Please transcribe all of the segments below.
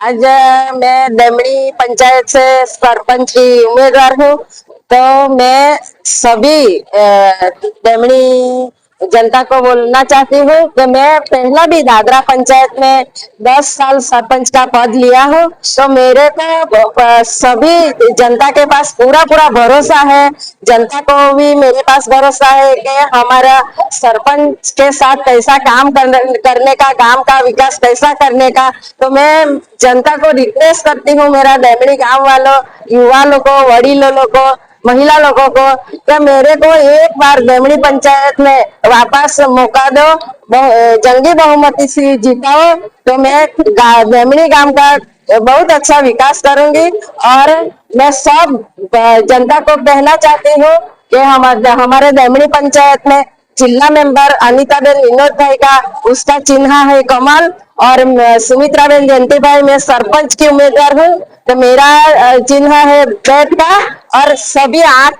आज मैं दमड़ी पंचायत से सरपंच की उम्मीदवार हूँ। तो मैं सभी दमड़ी जनता को बोलना चाहती हूँ कि मैं पहला भी दादरा पंचायत में 10 साल सरपंच का पद लिया हूँ। तो मेरे को सभी जनता के पास पूरा पूरा भरोसा है। जनता को भी मेरे पास भरोसा है कि हमारा सरपंच के साथ कैसा काम करने का, गांव का विकास कैसा करने का। तो मैं जनता को रिक्वेस्ट करती हूँ, मेरा दमड़ी गांव वालों, युवा लोगों, वडीलों लोगों, महिला लोगों को, कि मेरे को एक बार दमड़ी पंचायत में वापस मौका दो, जंगी बहुमती से जिताओ। तो मैं दमड़ी गांव का बहुत अच्छा विकास करूंगी। और मैं सब जनता को कहना चाहती हूँ कि हमारे दमड़ी पंचायत में जिला मेंबर अनिताबेन विनोद भाई का, उसका चिन्ह है कमल। और सुमित्राबेन जयंती भाई, मैं सरपंच की उम्मीदवार हूँ। तो मेरा चिन्ह है बैट का। और सभी 8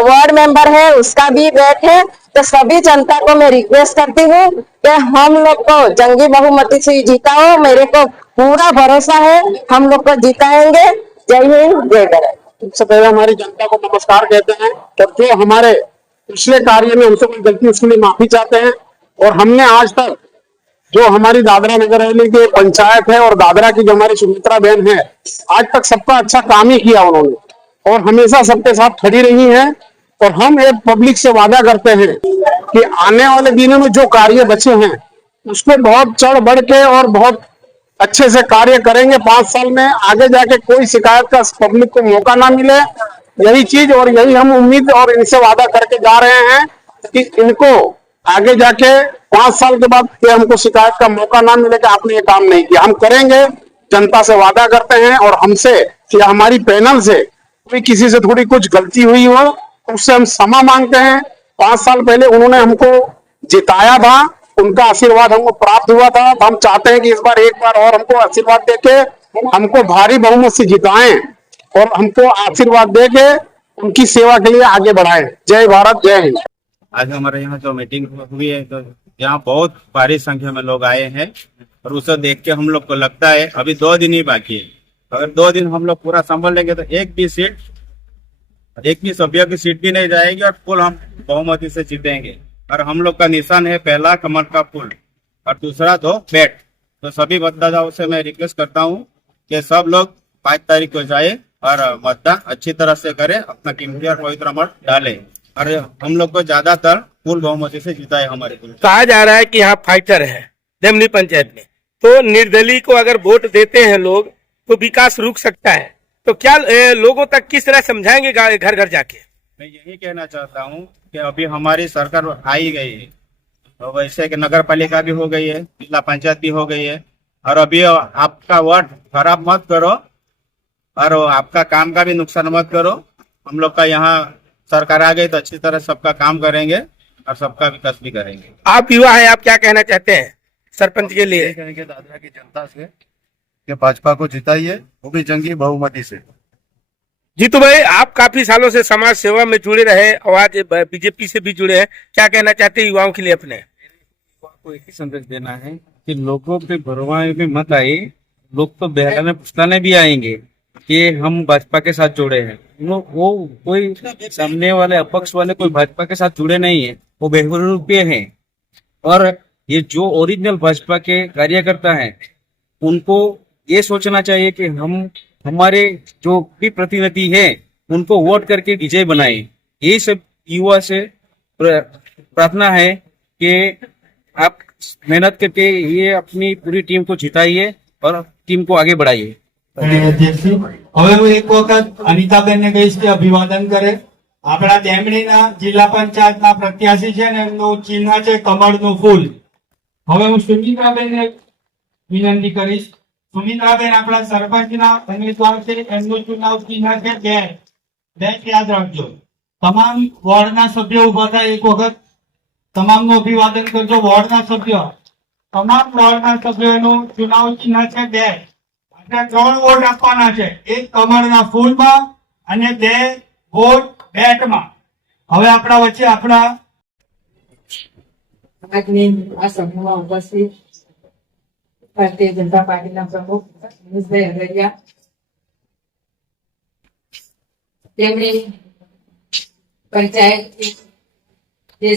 वार्ड मेंबर है, उसका भी बैट है। तो सभी जनता को मैं रिक्वेस्ट करती हूँ कि हम लोग को जंगी बहुमती से जिताओ। मेरे को पूरा भरोसा है, हम लोग को जिताएंगे। जय हिंद, जय भारत। सबसे पहले हमारी जनता को नमस्कार कहते हैं और जो हमारे पिछले कार्य में हमसे कोई गलती उसके लिए माफी चाहते हैं। और हमने आज तक जो हमारी दादरा नगर हवेली की पंचायत है और दादरा की जो हमारी सुमित्रा बहन है, आज तक सबका अच्छा काम ही किया उन्होंने और हमेशा सबके साथ खड़ी रही हैं। और हम एक पब्लिक से वादा करते हैं कि आने वाले दिनों में जो कार्य बचे हैं उसको बहुत चढ़ बढ़ के और बहुत अच्छे से कार्य करेंगे। 5 साल में आगे जाके कोई शिकायत का पब्लिक को मौका ना मिले, यही चीज और यही हम उम्मीद और इनसे वादा करके जा रहे हैं कि इनको आगे जाके 5 साल के बाद ये हमको शिकायत का मौका ना मिले कि आपने ये काम नहीं किया। हम करेंगे, जनता से वादा करते हैं। और हमसे या हमारी पैनल से कोई किसी से थोड़ी कुछ गलती हुई हो उससे हम क्षमा मांगते हैं। 5 साल पहले उन्होंने हमको जिताया था, उनका आशीर्वाद हमको प्राप्त हुआ था। तो हम चाहते हैं कि इस बार एक बार और हमको आशीर्वाद देके हमको भारी बहुमत से जिताएं और हमको आशीर्वाद देके उनकी सेवा के लिए आगे बढ़ाएं। जय भारत, जय हिंद। आज हमारे यहाँ जो मीटिंग हुई है तो यहाँ बहुत भारी संख्या में लोग आए हैं और उसे देख के हम लोग को लगता है अभी 2 दिन ही बाकी है। अगर 2 दिन हम लोग पूरा संभाल लेंगे तो एक भी सभ्य की सीट भी नहीं जाएगी और फुल हम बहुमती से जीतेंगे। और हम लोग का निशान है पहला कमल का फूल और दूसरा 2 बैट। तो सभी मतदाताओं से मैं रिक्वेस्ट करता हूँ कि सब लोग 5 तारीख को जाए और मतदान अच्छी तरह से करें, अपना कीमती और पवित्र मत डालें और हम लोग को ज्यादातर फुल बहुमती से जिताए। हमारे कहा जा रहा है कि यहाँ फाइटर है दमनी पंचायत में, तो निर्दलीय को अगर वोट देते हैं लोग तो विकास रुक सकता है। तो क्या लोगों तक किस तरह समझाएंगे घर घर जाके? मैं यही कहना चाहता हूँ कि अभी हमारी सरकार आ ही गई है, तो वैसे कि नगर पालिका भी हो गई है, जिला पंचायत भी हो गई है। और अभी आपका वोट खराब मत करो और आपका काम का भी नुकसान मत करो। हम लोग का यहाँ सरकार आ गई तो अच्छी तरह सबका काम करेंगे और सबका विकास भी करेंगे। आप युवा हैं, आप क्या कहना चाहते हैं सरपंच के लिए? कहेंगे दादरा की जनता से कि भाजपा को जिताइए, वो भी जंगी बहुमती से। जीतू भाई, आप काफी सालों से समाज सेवा में जुड़े रहे और आज बीजेपी से भी जुड़े हैं, क्या कहना चाहते हैं युवाओं के लिए अपने? युवाओं को एक ही संदेश देना है कि लोगों पे भरमाए में मत आए। लोग तो बहलाने फुसलाने भी आएंगे कि हम भाजपा के साथ जुड़े हैं। वो कोई सामने वाले अपक्ष वाले कोई भाजपा के साथ जुड़े नहीं है, वो बेहरूपे हैं। और ये जो ओरिजिनल भाजपा के कार्यकर्ता हैं उनको ये सोचना चाहिए कि हमारे जो भी प्रतिनिधि है उनको वोट करके विजय बनाए। यही सब युवा से प्रार्थना है कि आप मेहनत करके ये अपनी पूरी टीम को जिताइए और टीम को आगे बढ़ाइए। હવે હું એક વખત અનિતાબેનને કહીશ કે અભિવાદન કરે। આપણા દેમડીના જિલ્લા પંચાયતના પ્રત્યાશી છે ને, એમનું ચિહ્ન છે કમળનું ફૂલ। હવે હું સુમિત્રાબેનને વિનંતી કરીશ। સુમિત્રાબેન આપણા સરપંચના ઉમેદવાર છે, એમનું ચુનાવ ચિહ્ન છે બેટ। બેટ યાદ રાખજો। તમામ વોર્ડના સભ્યો ઉભા થાય એક વખત, તમામનું અભિવાદન કરજો। વોર્ડના સભ્યો, તમામ વોર્ડના સભ્યોનું ચુનાવ ચિહ્ન છે બેટ। 3 વોટ આપવાના છે, એક કમળના ફૂલમાં અને 2 વોટ બેટમાં। હવે આપણા વચ્ચે આપણા આજની આ સભામાં ઉપસ્થિત ભારતીય જનતા પાર્ટીના પ્રમુખ મનીષભાઈ અગરિયા, તેમણે પંચાયત જે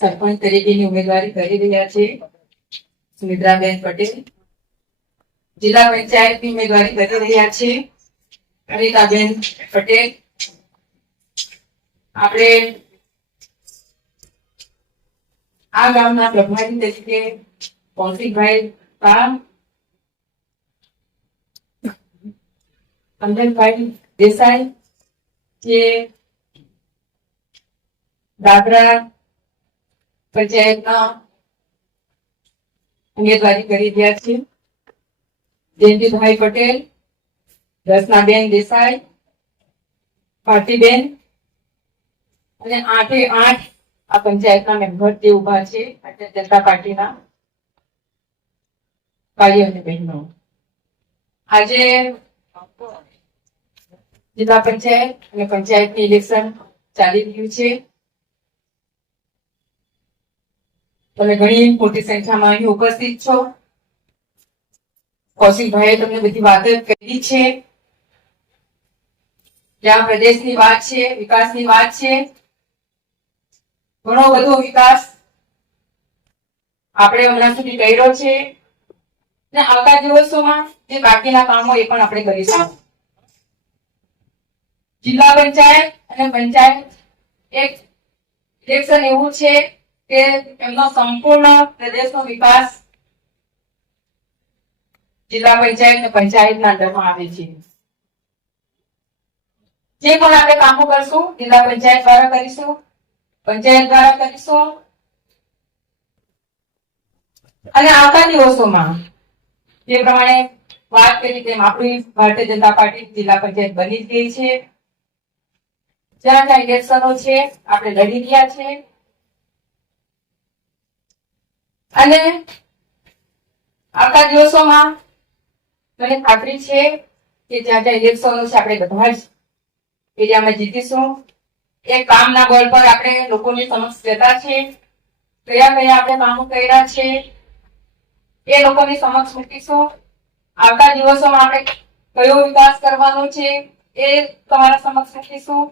સરપંચ તરીકેની ઉમેદવારી કરી રહ્યા છે સુમિત્રાબેન પટેલ, જિલ્લા પંચાયતની ઉમેદવારી કરી રહ્યા છે અનિતાબેન પટેલ. આપણે આ ગામના પ્રભારી તરીકે કૌશિકભાઈ પામ, અંજનભાઈ દેસાઈ જે દાદરા પંચાયતના ઉમેદવારી કરી રહ્યા છે, જયંતિભાઈ પટેલ, દર્શનાબેન દેસાઈ, ભારતીબેન અને 8 આ પંચાયતના મેમ્બર જે ઉભા છે ભારતીય જનતા પાર્ટીના ભાઈઓ અને બહેનો. આજે જિલ્લા પંચાયત અને પંચાયતની ઇલેક્શન ચાલી રહ્યું છે. તમે ઘણી મોટી સંખ્યામાં અહીં ઉપસ્થિત છો. કૌશિકભાઈએ તમને બધી વાતો કરી છે. જ્યાં પ્રદેશની વાત છે, વિકાસની વાત છે, ઘણો બધો વિકાસ આપણે હમણાં સુધી કર્યો છે અને આવતા દિવસોમાં જે બાકીના કામો એ પણ આપણે કરીશું. જિલ્લા પંચાયત અને પંચાયત એક ઇલેક્શન એવું છે કે એમનો સંપૂર્ણ પ્રદેશનો વિકાસ જિલ્લા પંચાયત અને પંચાયતના અંડરમાં આવે છે. જે પણ આપણે કામો કરશું જિલ્લા પંચાયત દ્વારા કરીશું, પંચાયત દ્વારા કરીશું અને આવતા દિવસોમાં જે પ્રમાણે વાત કરી તેમ આપણી ભારતીય જનતા પાર્ટી જિલ્લા પંચાયત બની જ ગઈ છે. જ્યાં જ્યાં ઇલેક્શનો છે આપણે લડી રહ્યા છે અને આવતા દિવસોમાં મને ખાતરી છે કે જ્યાં જ્યાં ઇલેક્શનો છે આપણે બધા જ એરિયામાં જીતીશું. એ કામના બળ પર આપણે લોકોની સમક્ષ જતા છે, કયા કયા આપણે કામો કર્યા છે એ લોકોની સમક્ષ મૂકીશું. આવતા દિવસોમાં આપણે કયો વિકાસ કરવાનો છે એ તમારા સમક્ષ મૂકીશું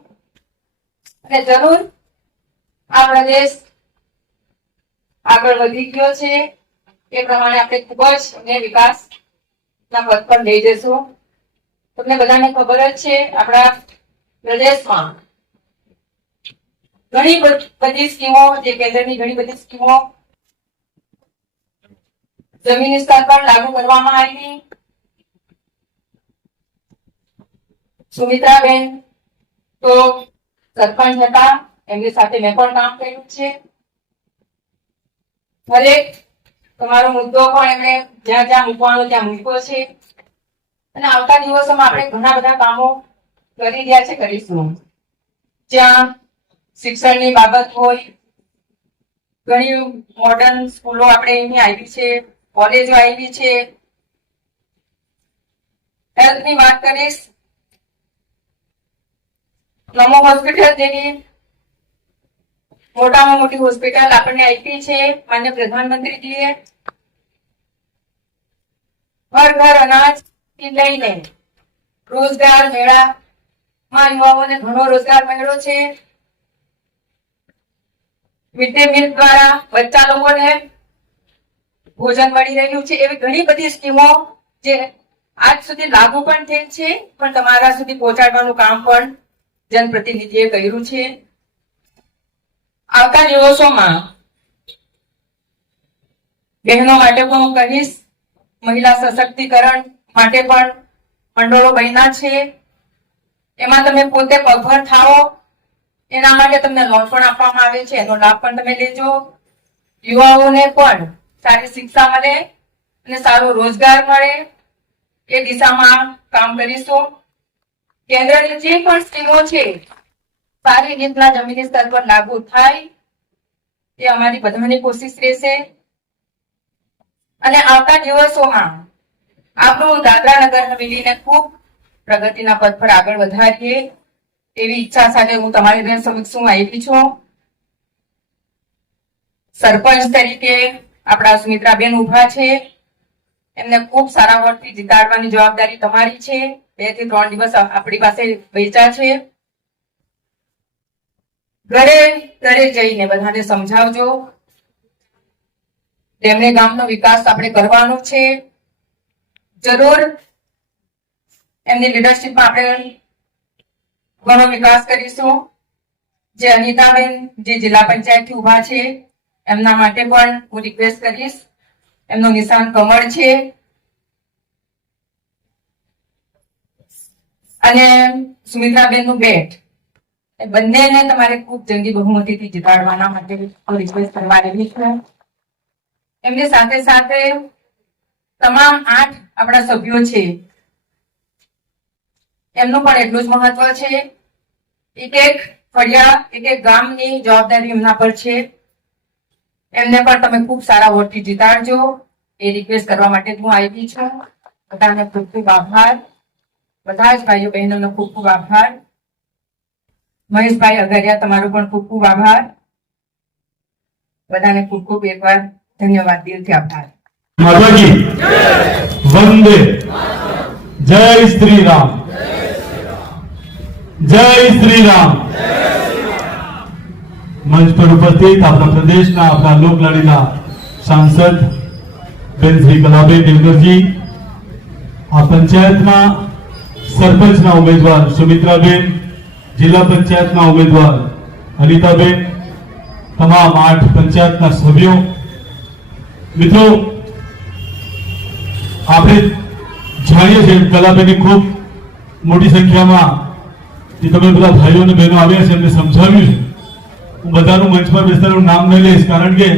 અને જરૂર આ પ્રદેશ આગળ વધી ગયો છે એ પ્રમાણે આપણે ખૂબ જ વિકાસના પથ પર લઈ જઈશું. તમને બધાને ખબર જ છે આપણા પ્રદેશમાં ઘણી બધી સ્કીમો, જે કેન્દ્રની ઘણી બધી સ્કીમો જમીન સ્તર પર લાગુ કરવામાં આવી. સુમિત્રાબેન તો સરપંચ હતા, એમની સાથે મેં પણ કામ કર્યું છે. દરેક તમારો મુદ્દો પણ એમણે જ્યાં જ્યાં મૂકવાનો ત્યાં મૂક્યો છે અને આવતા દિવસોમાં આપણે ઘણા બધા કામો કરી રહ્યા છે, કરીશું. જ્યાં શિક્ષણની બાબત હોય, ઘણી મોડર્ન સ્કૂલો આપણે અહીં આવી છે, કોલેજો આવી છે. હેલ્થની વાત કરીશ, નમો હોસ્પિટલ જેવી મોટામાં મોટી હોસ્પિટલ આપણને આપી છે માન્ય પ્રધાનમંત્રીજીએ. ઘર ઘર અનાજ થી લઈને રોજગાર મેળામાં યુવાઓને ઘણો રોજગાર મળ્યો છે. મિડ ડે મીલ દ્વારા બચ્ચા લોકોને ભોજન મળી રહ્યું છે. એવી ઘણી બધી સ્કીમો જે આજ સુધી લાગુ પણ થઈ છે પણ તમારા સુધી પહોંચાડવાનું કામ પણ જનપ્રતિનિધિએ કર્યું છે. આવતા દિવસોમાં બહેનો માટે પણ હું કહીશ, મહિલા સશક્તિકરણ માટે પણ મંડળો બન્યા છે. એમાં તમે પોતે પગભર થાઓ, એના માટે તમને લોન પણ આપવામાં આવે છે, એનો લાભ પણ તમે લેજો. યુવાઓને પણ સારી શિક્ષા મળે અને સારો રોજગાર મળે એ દિશામાં કામ કરીશું. કેન્દ્રની જે પણ સ્કીમો છે સારી રીતના જમીની સ્તર પર લાગુ થાય એ અમારી બધાની કોશિશ રહેશે. અને આવતા દિવસોમાં આપણું દાદરા નગર હવેલીને ખૂબ પ્રગતિના પથ પર આગળ વધારીએ એવી ઈચ્છા સાથે હું તમારી બેન સમક્ષ આવી છું. સરપંચ તરીકે આપણા સુમિત્રાબેન ઉભા છે, એમને ખૂબ સારા વોટથી જીતાડવાની જવાબદારી તમારી છે. 2 થી 3 દિવસ આપણી પાસે બેચા છે. ઘરે ઘરે જઈને બધાને સમજાવજો. ડેમણી ગામનો વિકાસ આપણે કરવાનો છે. જરૂર એમની લીડરશીપમાં આપણે ઘણો વિકાસ કરીશું. જે અનિતાબેન જે જિલ્લા પંચાયતથી ઉભા છે એમના માટે પણ હું રિક્વેસ્ટ કરીશ. એમનું નિશાન કમળ છે અને સુમિત્રાબેનનું બેટ, એ બંનેને તમારે ખૂબ જંગી બહુમતીથી જીતાડવાના માટે રિક્વેસ્ટ કરવા રહેલી છે. એમની સાથે સાથે તમામ 8 આપણા સભ્યો છે એમનું પણ એટલું જ મહત્વ છે. એક ફળિયા એક ગામની જવાબદારી એમના પર છે. એમને પણ તમે ખૂબ સારા વોટથી જીતાડજો એ રિક્વેસ્ટ કરવા માટે હું આવી છું. બધાને ખૂબ ખૂબ આભાર. બધા જ ભાઈઓ બહેનોનો ખૂબ ખૂબ આભાર. મહેશભાઈ અગરિયા તમારો પણ ખૂબ ખૂબ આભાર. બધાને ખૂબ ખૂબ એકવાર ધન્યવાદ, દિલથી આભાર. માતાજી વંદે જય શ્રી રામ, જય શ્રી રામ. મંચ પર ઉપસ્થિત આપણા પ્રદેશના આપણા લોકલાડીના સાંસદ બેન શ્રી કલાબેન દેવગરજી, આ પંચાયતના સરપંચના ઉમેદવાર સુમિત્રાબેન, જિલ્લા પંચાયતના ઉમેદવાર અનિતાબેન, તમામ 8 પંચાયતના સભ્યો, મિત્રો આપણે જાણીએ છીએ કલાબેનની ખૂબ મોટી સંખ્યામાં જે તમે બધા ભાઈઓ અને બહેનો આવ્યા છે એમને સમજાવ્યું છે. હું બધાનું મંચ પર બેસવાનું નામ નહીં લઈશ કારણ કે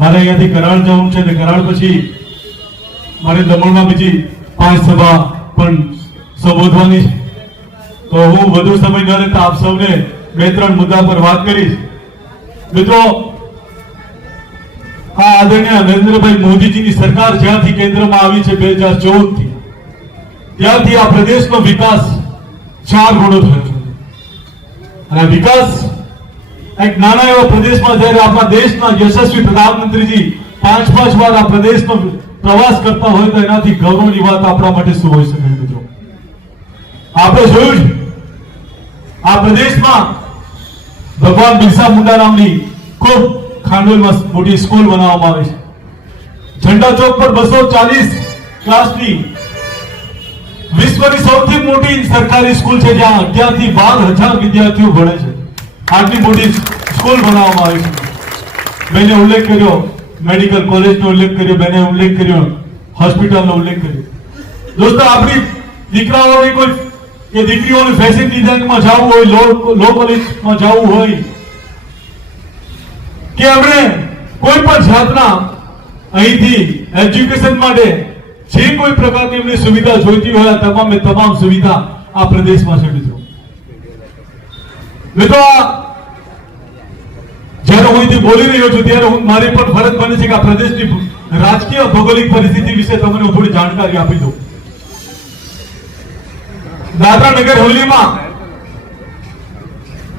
મારે અહીંયાથી કરાડ જવું છે અને કરાડ પછી મારે દમણમાં બીજી 5 સભા પણ સંબોધવાની છે. તો હું વધુ સમય ન લેતા આપ સૌને 2-3 મુદ્દા પર વાત કરીશ. મિત્રો, આ આદરણીય નરેન્દ્રભાઈ મોદીજીની સરકાર જ્યાંથી કેન્દ્રમાં આવી છે 2014 થી, ત્યાંથી આ પ્રદેશનો વિકાસ 4 ગણો થયો છે. અને વિકાસ એક નાના એવા પ્રદેશમાં જ્યારે આપણા દેશના યશસ્વી પ્રધાનમંત્રીજી 5-5 વાર આ પ્રદેશનો પ્રવાસ કરતા હોય તો એનાથી ગૌરવની વાત આપણા માટે શું હોઈ શકે મિત્રો? આપણે જોયું છે આ પ્રદેશમાં ભગવાન બિરસા મુંડા નામની ખૂબ ખાંડોલમાં મોટી સ્કૂલ બનાવવામાં આવી છે. ઝંડા ચોક પર 240 ક્લાસની વિશ્વની સૌથી મોટી સરકારી સ્કૂલ છે જ્યાં 11 થી 12,000 વિદ્યાર્થીઓ ભણે છે. આટલી મોટી સ્કૂલ બનાવવામાં આવી છે. મેં ઉલ્લેખ કર્યો મેડિકલ કોલેજનો ઉલ્લેખ કર્યો, મેં ઉલ્લેખ કર્યો હોસ્પિટલનો ઉલ્લેખ કર્યો. દોસ્તો, આપણી દીકરાઓની કોઈ કે દીકરીઓને ફેશન ડિઝાઇનમાં જવું હોય, લો કોલેજમાં જવું હોય કે આપણે કોઈ પણ જાતના અહીંથી એજ્યુકેશન માટે જે કોઈ પ્રકારની એમને સુવિધા જોઈતી હોય તમામે તમામ સુવિધા આ પ્રદેશમાં છે મિત્રો. જ્યારે હું અહીંથી બોલી રહ્યો છું ત્યારે મારી પણ ફરજ બને છે કે આ પ્રદેશની રાજકીય ભૌગોલિક પરિસ્થિતિ વિશે તમને હું થોડી જાણકારી આપી દઉં. દાદરા નગર હવેલીમાં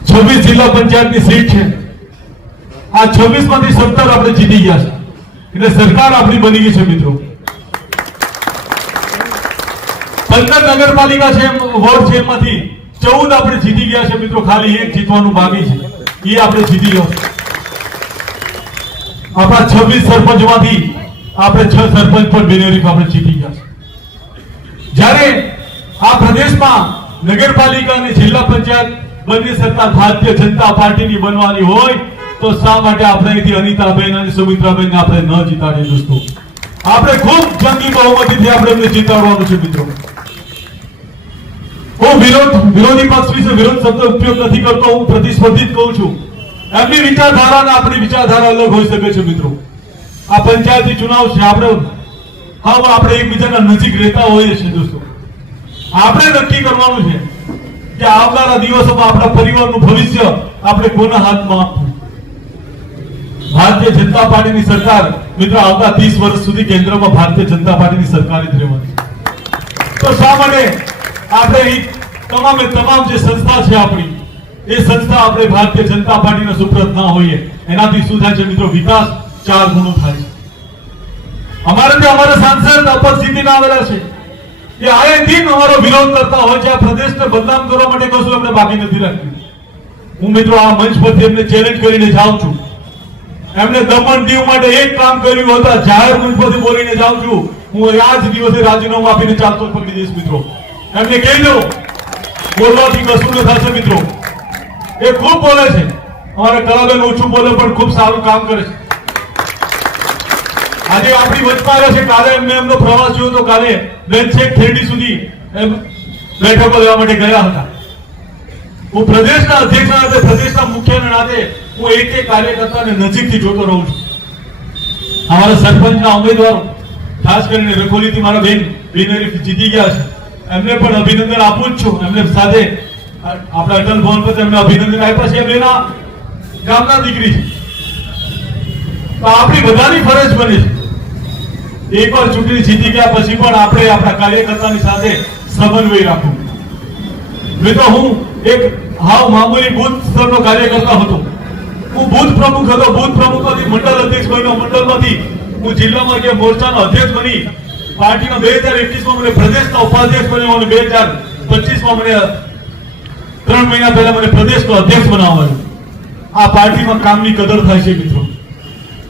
26 જિલ્લા પંચાયતની સીટ છે. આ 26 માંથી 17 આપણે જીતી ગયા છે. એટલે સરકાર આપણી બની ગઈ છે મિત્રો. 15 નગરપાલિકા છે, વોર્ડ છે, એમાંથી 14 આપણે જીતી ગયા છે મિત્રો. ખાલી 1 જીતવાનું બાકી છે, એ આપણે જીતી ગયો. આપણા 26 સરપંચમાંથી આપણે 6 સરપંચ પણ બિનહરીફ આપણે જીતી ગયા છે. જ્યારે આ પ્રદેશમાં નગરપાલિકા અને જિલ્લા પંચાયત બંને સત્તા ભારતીય જનતા પાર્ટીની બનવાની હોય તો શા માટે આપણે અહીંથી અનિતાબેન અને સુમિત્રાબેન આપણે ન જીતાડીએ દોસ્તો? આપણે ખૂબ જંગી બહુમતીથી આપણે એમને જીતાડવાનું છે મિત્રો. હું વિરોધી પક્ષ વિશે વિરોધ શબ્દ ઉપયોગ નથી કરતો, હું પ્રતિસ્પર્ધી કહું છું. એમની વિચારધારા અને આપણી વિચારધારા અલગ હોઈ શકે છે મિત્રો. આ પંચાયતી ચુનાવ છે, આપણે એકબીજાના નજીક રહેતા હોઈએ છીએ દોસ્તો. આપણે નક્કી કરવાનું છે કે આવનારા દિવસોમાં આપણા પરિવારનું ભવિષ્ય આપણે કોના હાથમાં આપવું. ભારતીય જનતા પાર્ટીની સરકાર મિત્રો આવતા 30 વર્ષ સુધી કેન્દ્રમાં ભારતીય જનતા પાર્ટીની સરકાર જ રહેવાની. તો શા માટે આપણે તમામે તમામ જે સંસ્થા છે આપણી, એ સંસ્થા આપણે ભારતીય જનતા પાર્ટીના સુપ્રત ના હોઈએ? એનાથી શું થાય છે મિત્રો? વિકાસ 4 ગુણો થાય છે. અમારે ત્યાં અમારા સાંસદ અપસ્થિતિમાં આવેલા છે એ આए दिन અમારો વિરોધ કરતા હોય છે. આ પ્રદેશને બદનામ કરવા માટે કશું એમને બાકી નથી રાખ્યું. હું મિત્રો આ મંચ પરથી એમને ચેલેન્જ કરીને જાઉં છું. એમને દમણ દીવ માટે એક કામ કર્યું હતા, જાહેર મંચ પરથી બોલીને જાઉં છું. હું આ જ દિવસે રાજીનામું આપીને ચાલતો પકડી દઈશ મિત્રો. એમને કહી દો બોલવાથી કશું ન થશે મિત્રો. એ ખૂબ બોલે છે, અમારે કલાબેન ઓછું બોલે પણ ખૂબ સારું કામ કરે છે. આજે આપણી વચમાં આવ્યા છે. કાલે એમને એમનો પ્રવાસ જોયો તો કાલે બેન છેક ખેરડી સુધી બેઠકો લેવા માટે ગયા હતા. હું પ્રદેશના અધ્યક્ષના નાતે, પ્રદેશના મુખ્યના નાતે હું એક એક કાર્યકર્તાને નજીકથી જોતો રહું છું. અમારા સરપંચના ઉમેદવારો ખાસ કરીને રખોલીથી મારા બેન બિનરી જીતી ગયા છે, એમને પણ અભિનંદન આપું જ છું. એમને સાથે આપણા અટલ ભવન પર એમને અભિનંદન આપ્યા છે. એમના ગામના દીકરી છે. તો આપણી બધાની ફરજ બને છે એકવાર ચૂંટણી જીતી ગયા પછી પણ આપણે આપણા કાર્યકર્તાની સાથે સમન્વય રાખવું. મિત્રો હું એક હાવ મામૂલી બૂથ સ્તરનો કાર્યકર્તા હતો. હું બૂથ પ્રમુખ હતો. બૂથ પ્રમુખમાંથી મંડળ અધ્યક્ષ બન્યો. મંડળમાંથી હું જિલ્લામાં કે મોરચાનો અધ્યક્ષ બની પાર્ટીના 2021માં મને પ્રદેશના ઉપાધ્યક્ષ બન્યો અને 2025માં મને 3 મહિના પહેલા મને પ્રદેશનો અધ્યક્ષ બનાવવાનો. આ પાર્ટીમાં કામની કદર થાય છે મિત્રો.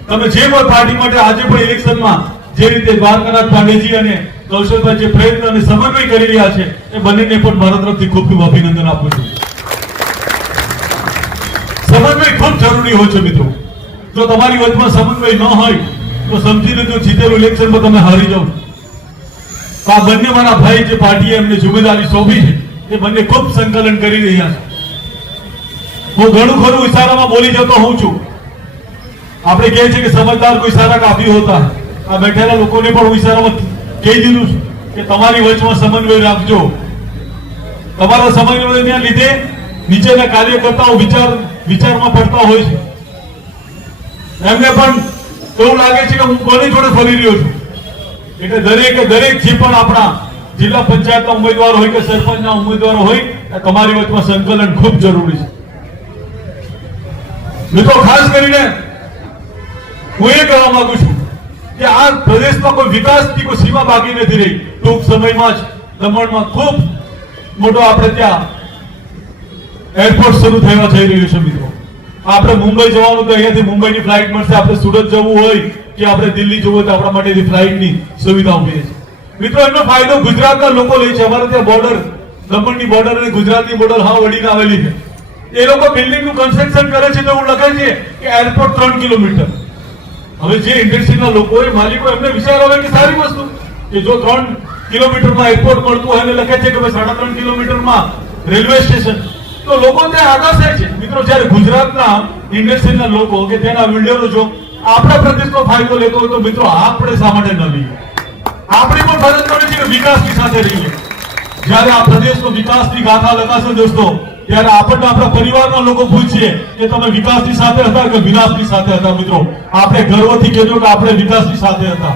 તમે જે કોઈ પાર્ટી માટે આજે પણ ઇલેક્શનમાં જે રીતે દ્વારકાનાથ પાંડેજી અને કૌશલભાઈ જે પ્રયત્ન અને સમન્વય કરી રહ્યા છે એ બંનેને પણ મારા તરફથી ખૂબ ખૂબ અભિનંદન આપું છું. સમન્વય ખૂબ જરૂરી હોય છે મિત્રો. જો તમારી વચમાં સમન્વય ન હોય તો સમજી લેજો જીતેલું ઇલેક્શનમાં તમે હારી જાઓ. આ બંને મારા ભાઈ જે પાર્ટીએ એમને જિમ્મેદારી સોંપી છે એ બંને ખૂબ સંકલન કરી રહ્યા છે. હું ઘણું ખરું ઇશારામાં બોલી જતો હોઉં છું. આપણે કહે છે કે સમજદાર કોઈ ઇશારા કાફી હોતા. આ બેઠેલા લોકોને પણ હું ઇશારામાં કહી દીધું છું કે તમારી વચમાં સમન્વય રાખજો. તમારા સમન્વયના લીધે નીચેના કાર્યકર્તાઓ વિચારમાં પડતા હોય છે. એમને પણ એવું લાગે છે કે હું કોની જોડે ફરી રહ્યો છું. એટલે દરેક જે પણ આપણા જિલ્લા પંચાયતના ઉમેદવાર હોય કે સરપંચના ઉમેદવારો હોય તમારી વચમાં સંકલન ખૂબ જરૂરી છે મિત્રો. ખાસ કરીને હું એ કહેવા માંગુ છું કે આ પ્રદેશમાં કોઈ વિકાસની કોઈ સીમા બાકી નથી રહી. ટૂંક સમયમાં જ દમણમાં ખૂબ મોટો આપણે ત્યાં એરપોર્ટ શરૂ થવા જઈ રહ્યું છે મિત્રો. આપણે મુંબઈ જવાનું તો અહીંયાથી મુંબઈની ફ્લાઇટ મળશે. આપણે સુરત જવું હોય કે આપણે દિલ્હી જવું હોય તો આપણા માટેની ફ્લાઇટની સુવિધા ઉભી છે મિત્રો. એનો ફાયદો ગુજરાતના લોકો લે છે. અમારે ત્યાં બોર્ડર, દમણની બોર્ડર અને ગુજરાતની બોર્ડર હા વળીને આવેલી છે. એ લોકો બિલ્ડિંગનું કન્સ્ટ્રક્શન કરે છે તો એવું લખે છે કે એરપોર્ટ 3 કિલોમીટર. હવે જે ઇન્ડસ્ટ્રીના લોકો હોય, માલિકો, એમને વિચાર આવે કે સારી વસ્તુ કે જો 3 કિલોમીટરમાં એરપોર્ટ મળતું હોય અને લખે છે કે 3.5 કિલોમીટરમાં રેલવે સ્ટેશન, તો લોકો ત્યાં આકર્ષાય છે મિત્રો. જ્યારે ગુજરાતના ઇન્ડસ્ટ્રીના લોકો કે તેના બિલ્ડરો જો આપણા પ્રદેશનો ફાયદો લેતો હોય તો મિત્રો આપણે શા માટે ન લઈએ? આપણી પણ ફરજ પડે છે કે વિકાસની સાથે રહીએ. જ્યારે આ પ્રદેશનો વિકાસની ગાથા લખાશે દોસ્તો, ત્યારે આપણને આપણા પરિવારના લોકો પૂછીએ કે તમે વિકાસની સાથે હતા કે વિનાશની સાથે હતા. મિત્રો આપણે ગર્વથી કહેજો કે આપણે વિકાસની સાથે હતા.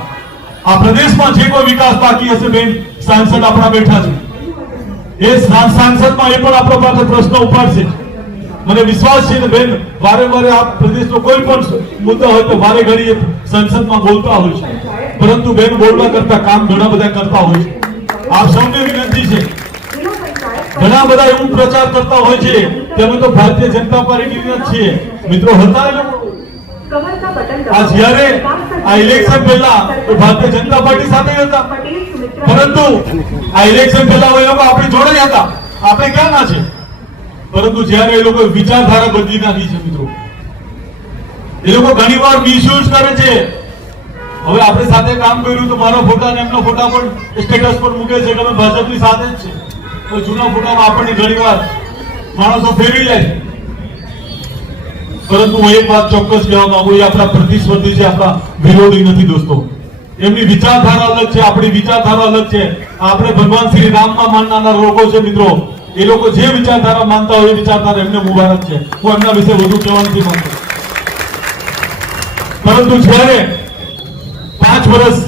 આ પ્રદેશમાં જે કોઈ વિકાસ બાકી હશે બેન, સાંસદ આપણા બેઠા છે, એ સાંસદમાં એ પણ આપણો પાસે પ્રશ્ન ઉપાડશે. મને વિશ્વાસ છે કે બેન વારે વારે આ પ્રદેશનો કોઈ પણ મુદ્દા હોય તો વારે ઘડી સંસદમાં બોલતા હોય છે, પરંતુ બેન બોલવા કરતા કામ ઘણા બધા કરતા હોય છે. આપ સૌને વિનંતી છે, ઘણા બધા એવું પ્રચાર કરતા હોય છે કે અમે તો ભારતીય જનતા પાર્ટીના જ છીએ. મિત્રો હતા એ લોકો આ જ્યારે આ ઇલેક્શન પહેલા ભારતીય જનતા પાર્ટી સાથે હતા, પરંતુ આ ઇલેક્શન પહેલા એ લોકો આપણી જોડે હતા. આપણે ક્યાં ના છે? પરંતુ જ્યારે એ લોકો વિચારધારા બદલી નાખી છે મિત્રો, એ લોકો ઘણીવાર મિસયુઝ કરે છે. હવે આપણે સાથે કામ કર્યું તો મારા ફોટા અને એમના ફોટા પણ સ્ટેટસ પર મૂકે છે કે અમે ભાજપની સાથે જ છે. તો જૂના ફોટામાં આપણને ઘણીવાર માણસો ફેરવી જાય છે. પરંતુ હું એક વાત ચોક્કસ કહેવા માંગુ, એ આપણા પ્રતિસ્પર્ધી છે, આપણા વિરોધી નથી દોસ્તો. એમની વિચારધારા અલગ છે, આપણી વિચારધારા અલગ છે. આપણે ભગવાન શ્રી રામમાં માનનારા લોકો છે મિત્રો. એ લોકો જે વિચારધારા માનતા હોય એ વિચારધારા એમને મુબારક છે. હું એમના વિશે વધુ કહેવા નથી માંગતો. પરંતુ જ્યારે 5 વર્ષ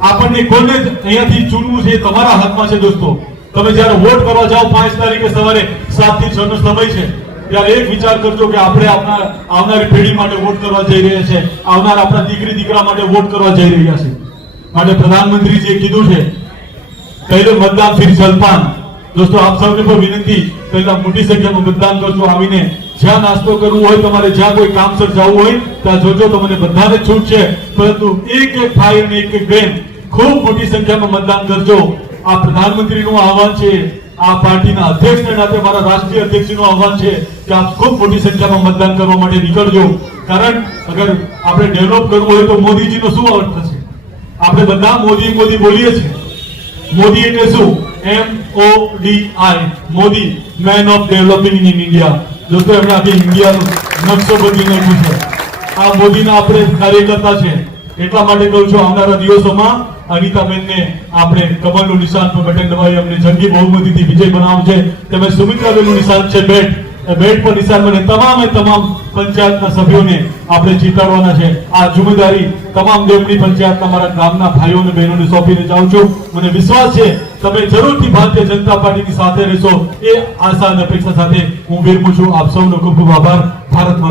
આપણને કોને અહીંયાથી ચૂનવું છે તમારા હાથમાં છે દોસ્તો. તમે જયારે વોટ કરવા જાઓ 5 તારીખે સવારે 7 થી 6 નો સમય છે, ત્યારે એક વિચાર કરજો કે આપણે આવનારી પેઢી માટે વોટ કરવા જઈ રહ્યા છે, આવનાર આપણા દીકરી દીકરા માટે વોટ કરવા જઈ રહ્યા છે. માટે પ્રધાનમંત્રીજીએ કીધું છે પહેલે મતદાન ફિર જલપાન. દોસ્તો આપ સૌને પણ વિનંતી, પહેલા મોટી સંખ્યામાં મતદાન કરજો. આવીને જ્યાં નાસ્તો કરવું હોય, તમારે જ્યાં કોઈ કામસર જવું હોય ત્યાં જોજો, તમને બધાને છૂટ છે, પરંતુ એક એક ભાઈ અને એક એક બહેન ખૂબ મોટી સંખ્યામાં મતદાન કરજો. આ પ્રધાનમંત્રીનું આહવાન છે, આ પાર્ટીના અધ્યક્ષને નાતે મારા રાષ્ટ્રીય અધ્યક્ષનું આહવાન છે કે આપ ખૂબ મોટી સંખ્યામાં મતદાન કરવા માટે નીકળજો. કારણ અગર આપણે ડેવલપ કરવું હોય તો મોદીજીનો શું અર્થ થશે? આપણે બધા મોદી મોદી બોલીએ છીએ. મોદી એટલે શું? MODI, Modi, man of developing in India. દોસ્તો એમણે આખી ઇન્ડિયાનો નકશો બદલી નાખ્યું છે. આ મોદીના આપણે કાર્યકર્તા છે. એટલા માટે કહું છું, આવનારા દિવસોમાં અનિતાબેનને આપણે કમળનું નિશાન પર બટન દબાવી અમને જંગી બહુમતીથી વિજય બનાવવું છે. તેમજ સુમિત્રાબેનનું નિશાન છે બેટ. બેટ પર નિશાન બને તમામે તમામ પંચાયતના સભ્યોને આપણે જીતાડવાના છે. આ જિમ્મેદારી તમામ દેવણી પંચાયતના મારા ગામના ભાઈઓ અને બહેનોને સોંપીને જાઉં છું. મને વિશ્વાસ છે તમે જરૂરથી ભારતીય જનતા પાર્ટીની સાથે રહેશો. એ આશા અને અપેક્ષા સાથે હું વિરમું છું. આપ સૌનો ખૂબ ખૂબ આભાર. ભારત માતા